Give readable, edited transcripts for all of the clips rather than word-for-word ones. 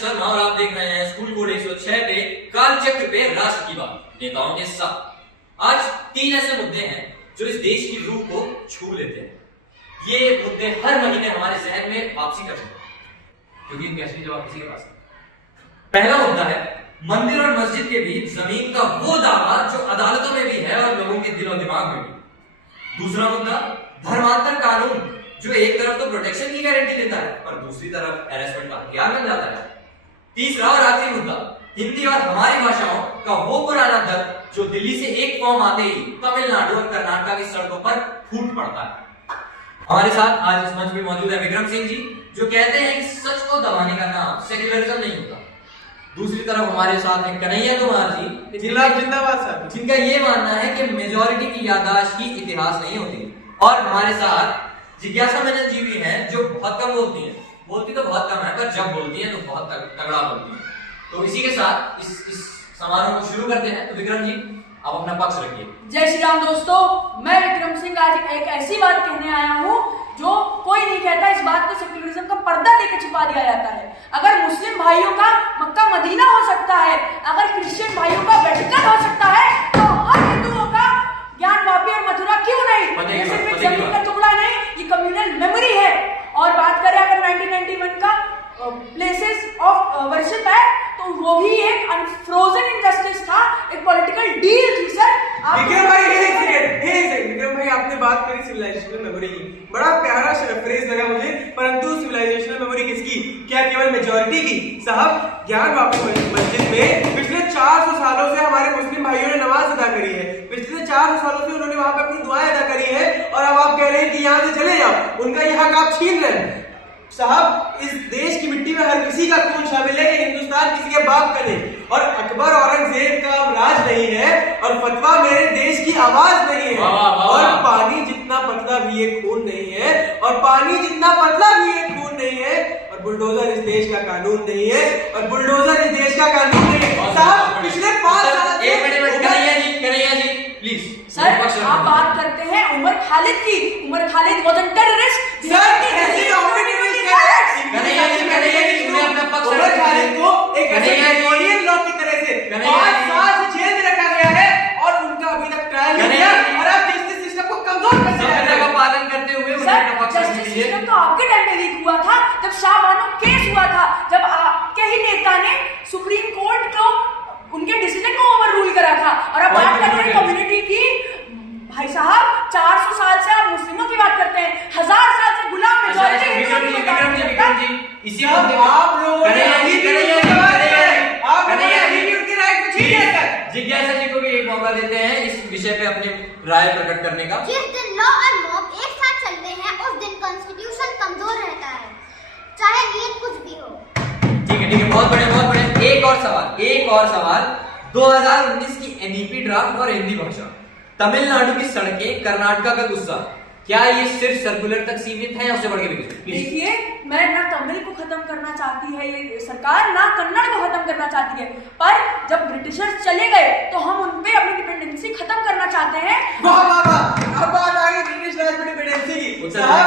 शर्मा और आप देख रहे हैं स्कूल कोड 106 पे कालचक्र पे राष्ट्र की बात नेताओं के साथ। आज 3 ऐसे मुद्दे हैं जो इस देश की रूह को छू लेते हैं। ये मुद्दे हर महीने हमारे जहन में वापसी करते हैं क्योंकि इनके असली जवाब किसी के पास नहीं। पहला मुद्दा है मंदिर और मस्जिद के बीच जमीन का वो दावा जो अदालतों में भी है और लोगों के दिलो दिमाग में भी। दूसरा मुद्दा धर्मांतर कानून जो एक तरफ तो प्रोटेक्शन की गारंटी देता है पर दूसरी तरफ हैरेसमेंट का हथियार बन जाता है। तीसरा और आखिरी मुद्दा हिंदी और हमारी भाषाओं का वो पुराना दर्द जो दिल्ली से एक फॉर्म आते ही तमिलनाडु और कर्नाटक की सड़कों पर फूट पड़ता है। हमारे साथ आज इस मंच पे मौजूद है विक्रम सिंह जी जो कहते हैं कि सच को दबाने का नाम सेक्युलरिज्म नहीं होता। दूसरी तरफ हमारे साथ हैं कन्हैया कुमार जी जिंदाबाद सर, जिनका ये मानना है कि मेजॉरिटी की याददाश्त ही इतिहास नहीं होती। और हमारे साथ जिज्ञासा मेनन जी भी हैं जो बहुत कम बोलती हैं, बोलती तो बहुत कम है पर जब बोलती हैं तो बहुत तगड़ा बोलती हैं। तो इसी के साथ इस समारोह को शुरू करते हैं। तो विक्रम जी आप अपना पक्ष रखिए। जय श्री राम दोस्तों, मैं विक्रम सिंह आज एक ऐसी बात कहने आया हूँ जो कोई नहीं कहता। इस बात को सेक्युलरिज्म का पर्दा देकर छिपा दिया जाता है। अगर मुस्लिम भाइयों का मक्का मदीना हो सकता है, अगर क्रिश्चियन भाइयों का वेटिकन हो सकता है, तो हर हिंदुओं का ज्ञान वापी और मथुरा क्यों नहीं? ये सिर्फ एक जमीन का टुकड़ा नहीं, ये कम्युनल मेमोरी है। और बात करें अगर 1991 का प्लेसेस ऑफ वर्शिप है तो वो भी एक अनफ्रोजन इनजस्टिस था, एक पॉलिटिकल डील थी सर। विक्रम भाई विक्रम भाई आपने बात करी सिविलाइजेशनल मेमोरी की, बड़ा प्यारा फ्रेज लगा मुझे। परंतु सिविलाइजेशनल मेमोरी किसकी? क्या केवल मेजॉरिटी की? साहब ज्ञान वापी मस्जिद में पिछले 400 सालों से हमारे मुस्लिम भाइयों ने नमाज अदा करी है। पिछले 400 सालों से उन्होंने वहां पे अपनी दुआएं अदा करी है और अब आप कह रहे हैं कि यहाँ से चले जाओ, उनका ये हक आप छीन रहे हैं। साहब इस देश की मिट्टी में हर किसी का खून शामिल है, ये हिंदुस्तान किसी के बाप का नहीं। और अकबर औरंगजेब का राज नहीं है और फतवा मेरे देश की आवाज नहीं है। और पानी जितना पतला भी ये खून नहीं है, और पानी जितना पतला भी ये खून नहीं है। और बुलडोजर इस देश का कानून नहीं है, और बुलडोजर इस देश का कानून नहीं है। साहब पिछले 5 साल कन्हैया जी प्लीज सर आप बात करते हैं उमर खालिद की। Umar Khalid was a terrorist. तो आपके टाइम पे लीक हुआ था जब शाहबानो केस हुआ था, जब आपके ही नेता ने सुप्रीम कोर्ट को उनके डिसीजन को ओवररूल करा था। और अब बात करते हैं कम्युनिटी की। भाई साहब 400 साल से आप मुस्लिमों की बात करते हैं, 1000 साल से गुलाम मेजॉरिटी विक्रम जी इसी आप लोगों जिज्ञासा जी को भी एक मौका देते हैं इस विषय पे अपनी राय प्रकट करने का। जिस दिन लॉ और मॉब एक साथ चलते हैं उस दिन कॉन्स्टिट्यूशन कमजोर रहता है, चाहे नीयत कुछ भी हो। ठीक है बहुत बढ़िया। एक और सवाल 2019 की एनईपी ड्राफ्ट और हिंदी भाषा, तमिलनाडु की सड़कें, कर्नाटका का गुस्सा, क्या ये सिर्फ सर्कुलर तक सीमित है या उससे बढ़ के भी? देखिए मैं ना तमिल को खत्म करना चाहती है ये सरकार, ना कन्नड़ को खत्म करना चाहती है, पर जब ब्रिटिशर्स चले गए तो हम उनपे अपनी डिपेंडेंसी खत्म करना चाहते हैं। अब बात आ गई ब्रिटिश राज पे डिपेंडेंसी की। साहब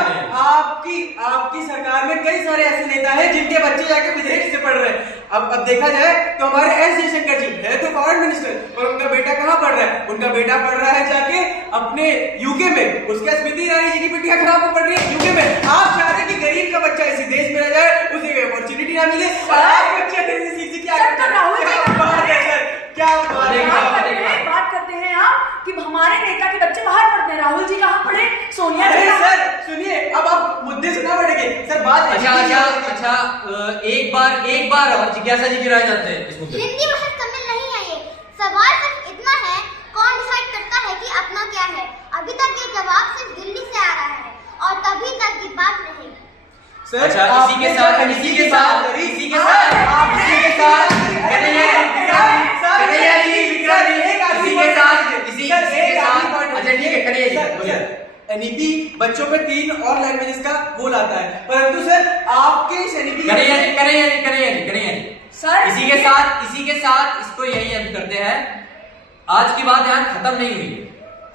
आपकी सरकार में कई सारे ऐसे नेता हैं जिनके बच्चे जाके विदेश से पढ़ रहे हैं। अब देखा जाए तो हमारे एस जयशंकर जी है तो फॉरेन मिनिस्टर, और उनका बेटा कहाँ पढ़ रहा है? उनका बेटा पढ़ रहा है जाके अपने यूके में। उसका स्मृति ईरानी जी की बेटियां कहाँ पढ़ रही है? यूके में। आप चाह रहे हैं कि गरीब का बच्चा इसी देश में रह जाए, उसे अपॉर्चुनिटी ना मिले, और आप बच्चे बात करते हैं आप कि हमारे नेता के बच्चे बाहर पढ़ते हैं। राहुल जी कहाँ पढ़े? सोनिया जी। सर सुनिए, अब आप मुद्दे से ना बढ़ेंगे सर। बात अच्छा एक बार और जिज्ञासा जी की राय जानते हैं इस मुद्दे। हिंदी भाषा तमिल नहीं है, ये सवाल सिर्फ इतना है कौन डिसाइड करता है कि अपना क्या है। अभी तक ये जवाब सिर्फ दिल्ली से आ रहा है और तभी तक ये बात रहेगी। अच्छा इसी के साथ एनईपी बच्चों पे 3 और लैंग्वेजेस का वो लाता है, परंतु सर आपके इस एनईपी सर इसी के साथ इसको यही अंत करते हैं। आज की बात यहाँ खत्म नहीं हुई है,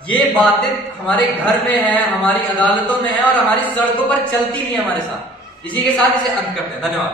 ये बातें हमारे घर में है, हमारी अदालतों में है और हमारी सड़कों पर चलती नहीं है हमारे साथ। इसी के साथ इसे अंत करते हैं। धन्यवाद।